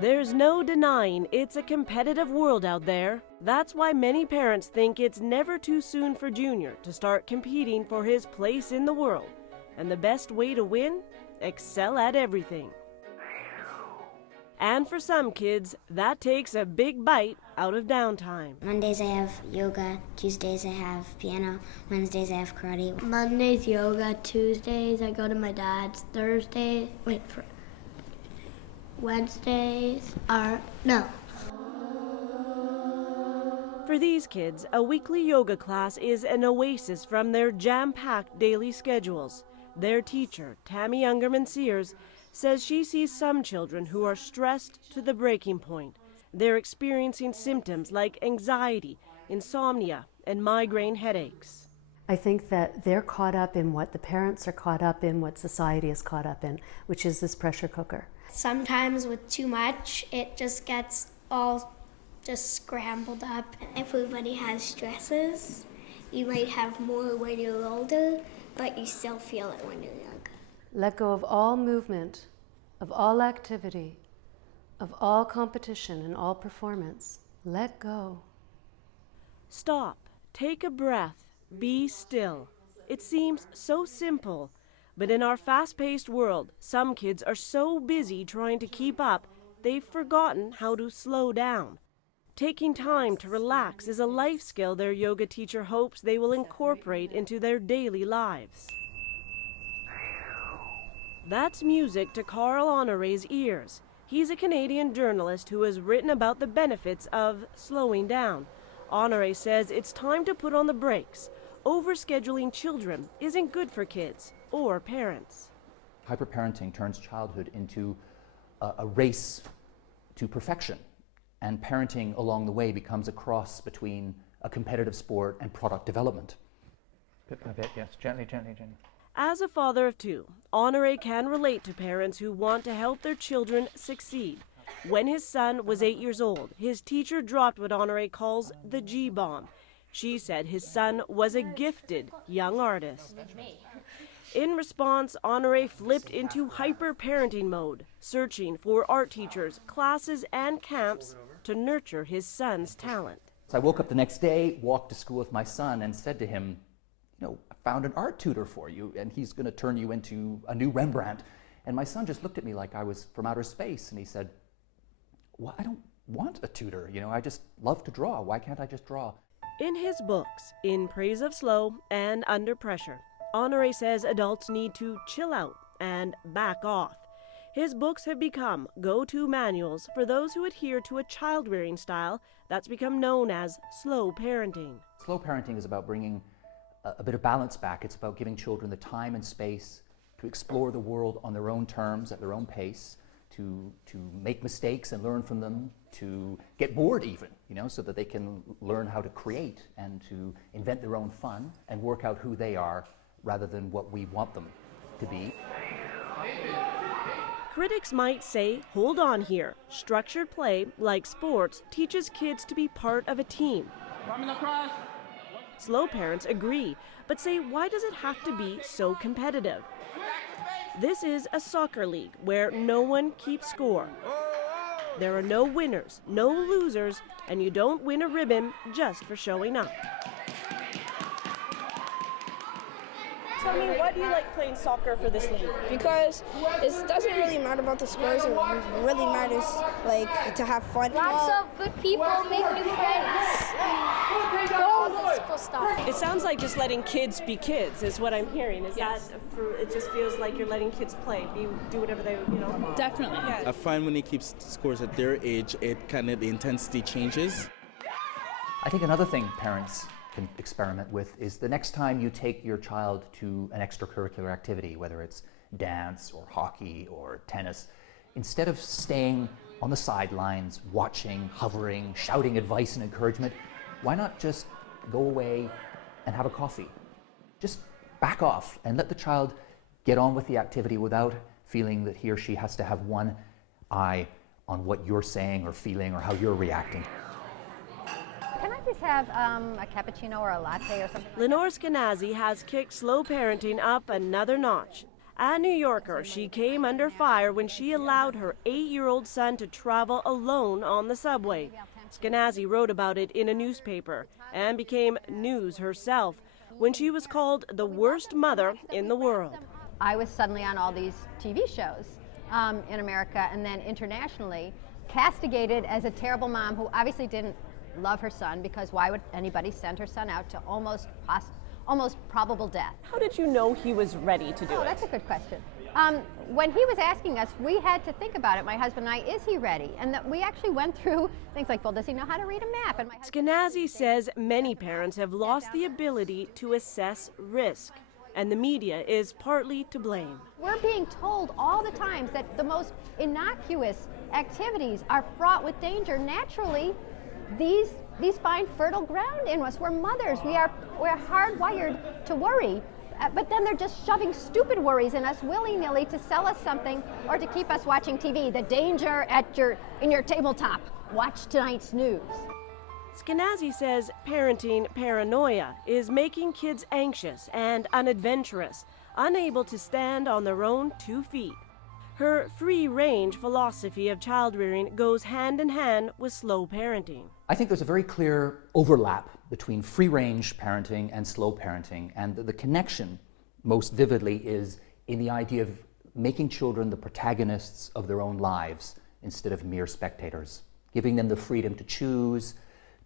There's no denying it's a competitive world out there. That's why many parents think it's never too soon for Junior to start competing for his place in the world. And the best way to win? Excel at everything. And for some kids, that takes a big bite out of downtime. Mondays I have yoga, Tuesdays I have piano, Wednesdays I have karate. Mondays yoga, Tuesdays I go to my dad's, Wednesdays are, no. For these kids, a weekly yoga class is an oasis from their jam-packed daily schedules. Their teacher, Tammy Ungerman-Sears, says she sees some children who are stressed to the breaking point. They're experiencing symptoms like anxiety, insomnia, and migraine headaches. I think that they're caught up in what the parents are caught up in, what society is caught up in, which is this pressure cooker. Sometimes with too much, it just gets all just scrambled up. Everybody has stresses. You might have more when you're older, but you still feel it when you're younger. Let go of all movement, of all activity, of all competition and all performance. Let go. Stop, take a breath, be still. It seems so simple, but in our fast-paced world, some kids are so busy trying to keep up, they've forgotten how to slow down. Taking time to relax is a life skill their yoga teacher hopes they will incorporate into their daily lives. That's music to Carl Honore's ears. He's a Canadian journalist who has written about the benefits of slowing down. Honore says it's time to put on the brakes. Overscheduling children isn't good for kids or parents. Hyperparenting turns childhood into a race to perfection, and parenting along the way becomes a cross between a competitive sport and product development. Bit by bit, yes. Gently, gently, gently. As a father of two, Honore can relate to parents who want to help their children succeed. When his son was 8 years old, his teacher dropped what Honore calls the G-bomb. She said his son was a gifted young artist. In response, Honore flipped into hyper-parenting mode, searching for art teachers, classes, and camps to nurture his son's talent. So I woke up the next day, walked to school with my son, and said to him, I found an art tutor for you, and he's going to turn you into a new Rembrandt. And my son just looked at me like I was from outer space, and he said, well, I don't want a tutor, I just love to draw. Why can't I just draw? In his books, In Praise of Slow and Under Pressure, Honore says adults need to chill out and back off. His books have become go-to manuals for those who adhere to a child-rearing style that's become known as slow parenting. Slow parenting is about bringing a bit of balance back. It's about giving children the time and space to explore the world on their own terms, at their own pace, to make mistakes and learn from them, to get bored even, so that they can learn how to create and to invent their own fun and work out who they are rather than what we want them to be. Critics might say, hold on here. Structured play, like sports, teaches kids to be part of a team. Slow parents agree, but say, why does it have to be so competitive? This is a soccer league where no one keeps score. There are no winners, no losers, and you don't win a ribbon just for showing up. Tell me, why do you like playing soccer for this league? Because it doesn't really matter about the scores. It really matters to have fun. Lots of good people make new friends. All this cool stuff. It sounds like just letting kids be kids is what I'm hearing. Is yes. It just feels like you're letting kids play, do whatever they, Definitely. Yeah. I find when they keep scores at their age, the intensity changes. I think another thing parents can experiment with is the next time you take your child to an extracurricular activity, whether it's dance or hockey or tennis, instead of staying on the sidelines, watching, hovering, shouting advice and encouragement, why not just go away and have a coffee? Just back off and let the child get on with the activity without feeling that he or she has to have one eye on what you're saying or feeling or how you're reacting. Can I just have a cappuccino or a latte or something? Lenore Skenazy has kicked slow parenting up another notch. A New Yorker, she came under fire when she allowed her 8-year-old son to travel alone on the subway. Skenazy wrote about it in a newspaper and became news herself when she was called the worst mother in the world. I was suddenly on all these TV shows in America and then internationally, castigated as a terrible mom who obviously didn't love her son, because why would anybody send her son out to almost probable death? How did you know he was ready to do it? Oh, that's a good question. When he was asking us, we had to think about it, my husband and I, is he ready? And that we actually went through things like, well, does he know how to read a map? And Skenazy says many parents have lost the ability to assess risk, and the media is partly to blame. We're being told all the time that the most innocuous activities are fraught with danger. Naturally, these find fertile ground in us. We're mothers. We're hardwired to worry, but then they're just shoving stupid worries in us willy-nilly to sell us something or to keep us watching TV. The danger in your tabletop. Watch tonight's news. Skenazy says parenting paranoia is making kids anxious and unadventurous, unable to stand on their own 2 feet. Her free-range philosophy of child-rearing goes hand in hand with slow parenting. I think there's a very clear overlap between free-range parenting and slow parenting, and the connection most vividly is in the idea of making children the protagonists of their own lives instead of mere spectators, giving them the freedom to choose,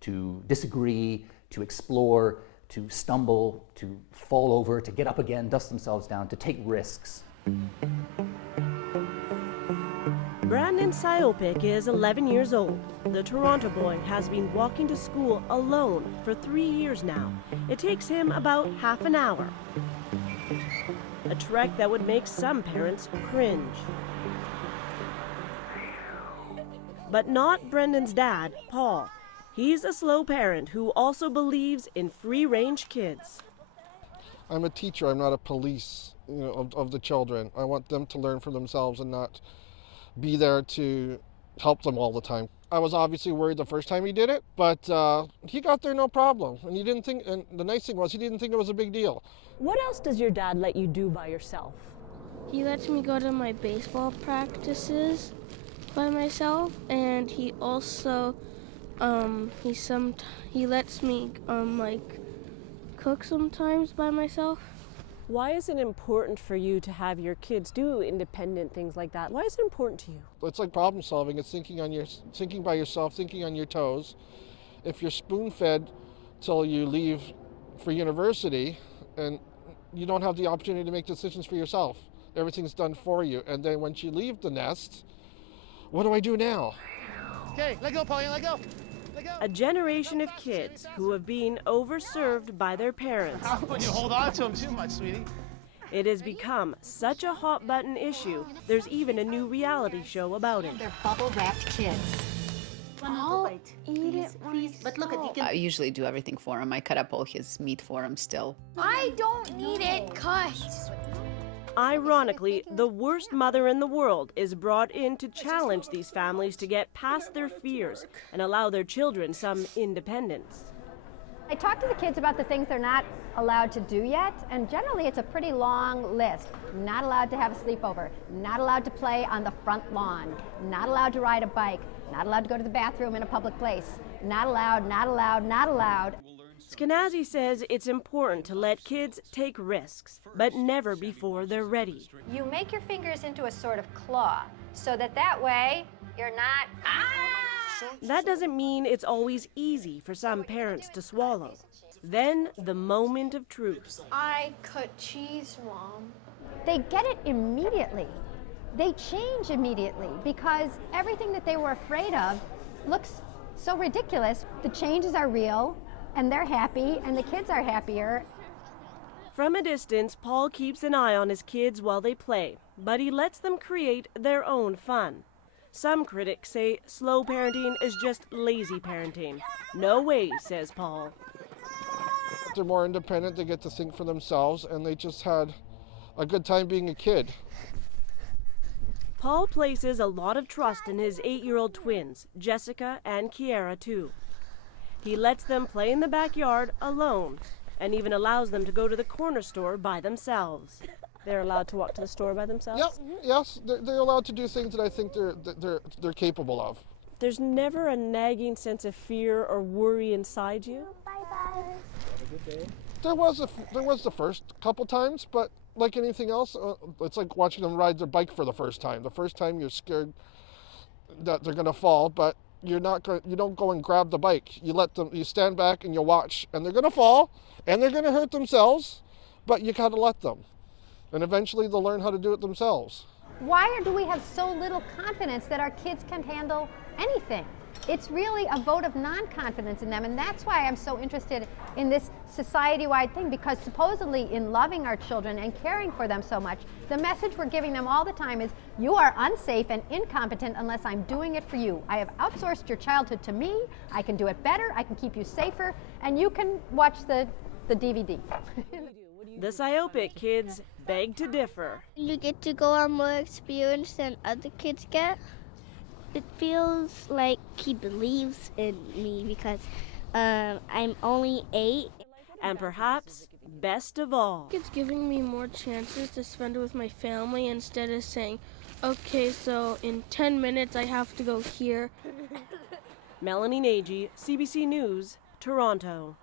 to disagree, to explore, to stumble, to fall over, to get up again, dust themselves down, to take risks. Brandon Siopik is 11 years old. The Toronto boy has been walking to school alone for 3 years now. It takes him about half an hour. A trek that would make some parents cringe. But not Brendan's dad, Paul. He's a slow parent who also believes in free-range kids. I'm a teacher, I'm not a police, of the children. I want them to learn for themselves and not be there to help them all the time. I was obviously worried the first time he did it, but he got there no problem. And he didn't think, and the nice thing was he didn't think it was a big deal. What else does your dad let you do by yourself? He lets me go to my baseball practices by myself, and he also he lets me cook sometimes by myself. Why is it important for you to have your kids do independent things like that? Why is it important to you? It's like problem solving. It's thinking by yourself, thinking on your toes. If you're spoon-fed till you leave for university, and you don't have the opportunity to make decisions for yourself, everything's done for you. And then once you leave the nest, what do I do now? Okay, let go, Pauline, let go. A generation of kids who have been overserved by their parents. When you hold on to them too much, sweetie. It has become such a hot-button issue, there's even a new reality show about it. They're bubble-wrapped kids. I'll eat it myself. But look, you can... I usually do everything for him. I cut up all his meat for him still. I don't need it cut. Ironically, the worst mother in the world is brought in to challenge these families to get past their fears and allow their children some independence. I talk to the kids about the things they're not allowed to do yet, and generally it's a pretty long list. Not allowed to have a sleepover, not allowed to play on the front lawn, not allowed to ride a bike, not allowed to go to the bathroom in a public place, not allowed, not allowed, not allowed. Skenazy says it's important to let kids take risks, but never before they're ready. You make your fingers into a sort of claw, so that way you're not... That doesn't mean it's always easy for some parents to swallow. Then the moment of truth. I cut cheese, Mom. They get it immediately. They change immediately because everything that they were afraid of looks so ridiculous. The changes are real, and they're happy, and the kids are happier. From a distance, Paul keeps an eye on his kids while they play, but he lets them create their own fun. Some critics say slow parenting is just lazy parenting. No way, says Paul. They're more independent, they get to think for themselves, and they just had a good time being a kid. Paul places a lot of trust in his 8-year-old twins, Jessica and Kiara too. He lets them play in the backyard alone and even allows them to go to the corner store by themselves. They're allowed to walk to the store by themselves? Yep. Yes, they're allowed to do things that I think they're capable of. There's never a nagging sense of fear or worry inside you? There was the first couple times, but like anything else, it's like watching them ride their bike for the first time. The first time you're scared that they're going to fall, but you don't go and grab the bike. You stand back and you watch, and they're going to fall and they're going to hurt themselves, but you got to let them. And eventually they'll learn how to do it themselves. Why do we have so little confidence that our kids can handle anything? It's really a vote of non-confidence in them, and that's why I'm so interested in this society-wide thing, because supposedly in loving our children and caring for them so much, the message we're giving them all the time is, you are unsafe and incompetent unless I'm doing it for you. I have outsourced your childhood to me, I can do it better, I can keep you safer, and you can watch the DVD. The Syopic kids beg to differ. You get to go on more experience than other kids get. It feels like he believes in me because I'm only 8. And perhaps, best of all, It's giving me more chances to spend it with my family instead of saying, okay, so in 10 minutes I have to go here. Melanie Nagy, CBC News, Toronto.